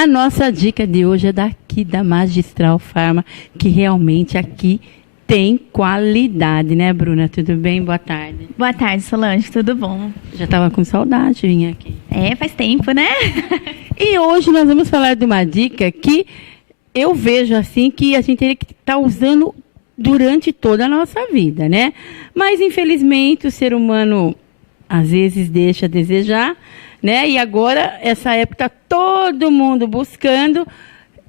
A nossa dica de hoje é daqui da Magistral Farma, que realmente aqui tem qualidade, né, Bruna? Tudo bem? Boa tarde. Boa tarde, Solange, tudo bom? Já estava com saudade de vir aqui. Faz tempo, né? E hoje nós vamos falar de uma dica que eu vejo assim que a gente teria que estar usando durante toda a nossa vida, né? Mas infelizmente o ser humano às vezes deixa a desejar, né? E agora essa época tá todo mundo buscando.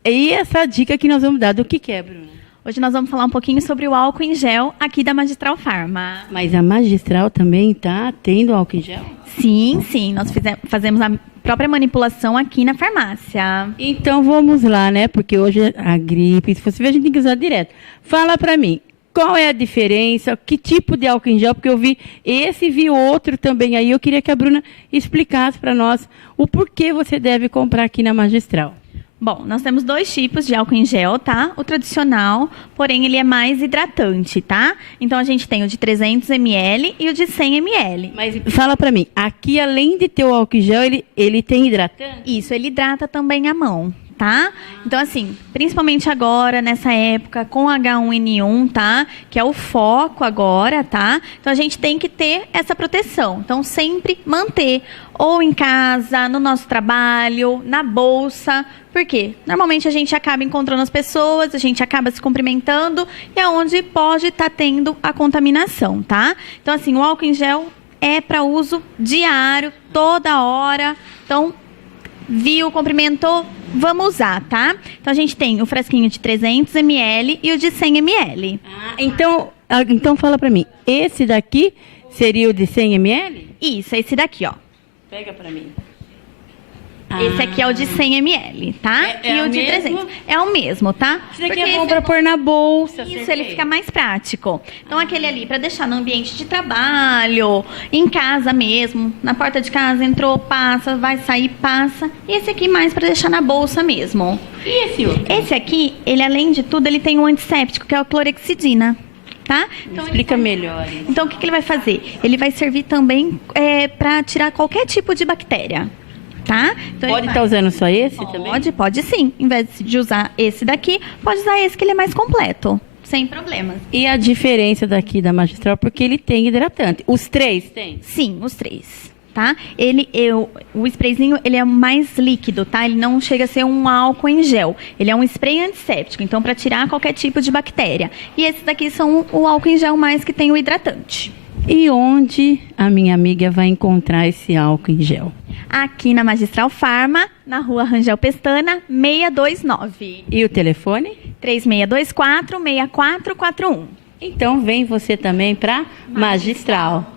E essa dica que nós vamos dar, do que é, Bruna? Hoje nós vamos falar um pouquinho sobre o álcool em gel aqui da Magistral Farma. Mas a Magistral também está tendo álcool em gel? Sim, nós fazemos a própria manipulação aqui na farmácia. Então vamos lá, né? Porque hoje a gripe, se você ver, a gente tem que usar direto. Fala para mim, qual é a diferença? Que tipo de álcool em gel? Porque eu vi esse e vi outro também aí. Eu queria que a Bruna explicasse para nós o porquê você deve comprar aqui na Magistral. Bom, nós temos 2 tipos de álcool em gel, tá? O tradicional, porém ele é mais hidratante, tá? Então a gente tem o de 300 ml e o de 100 ml. Mas fala pra mim, aqui além de ter o álcool em gel, ele tem hidratante? Isso, ele hidrata também a mão, tá? Então assim, principalmente agora, nessa época, com H1N1, tá? Que é o foco agora, tá? Então a gente tem que ter essa proteção. Então sempre manter, ou em casa, no nosso trabalho, na bolsa. Por quê? Normalmente a gente acaba encontrando as pessoas, a gente acaba se cumprimentando e é onde pode estar tendo a contaminação, tá? Então assim, o álcool em gel é para uso diário, toda hora. Então, viu, cumprimentou, vamos usar, tá? Então a gente tem o frasquinho de 300 ml e o de 100 ml. Então fala pra mim, esse daqui seria o de 100 ml? Isso, esse daqui, ó. Pega pra mim. Esse aqui é o de 100 ml, tá? E o de 300. É o mesmo, tá? Esse daqui é bom pra pôr na bolsa. Isso, ele fica mais prático. Então, aquele ali para deixar no ambiente de trabalho, em casa mesmo, na porta de casa, entrou, passa, vai sair, passa. E esse aqui mais para deixar na bolsa mesmo. E esse outro? Esse aqui, ele além de tudo, ele tem um antisséptico, que é o clorexidina. Tá? Então, explica melhor. Então, o que ele vai fazer? Ele vai servir também para tirar qualquer tipo de bactéria. Tá? Então, pode estar usando só esse também? Pode sim. Em vez de usar esse daqui, pode usar esse que ele é mais completo. Sem problemas. E a diferença daqui da Magistral, porque ele tem hidratante. Os 3 tem? Sim, os 3. Tá? O sprayzinho, ele é mais líquido, tá? Ele não chega a ser um álcool em gel. Ele é um spray antisséptico, então para tirar qualquer tipo de bactéria. E esses daqui são o álcool em gel mais que tem o hidratante. E onde a minha amiga vai encontrar esse álcool em gel? Aqui na Magistral Farma, na rua Rangel Pestana, 629. E o telefone? 3624-6441. Então vem você também para Magistral.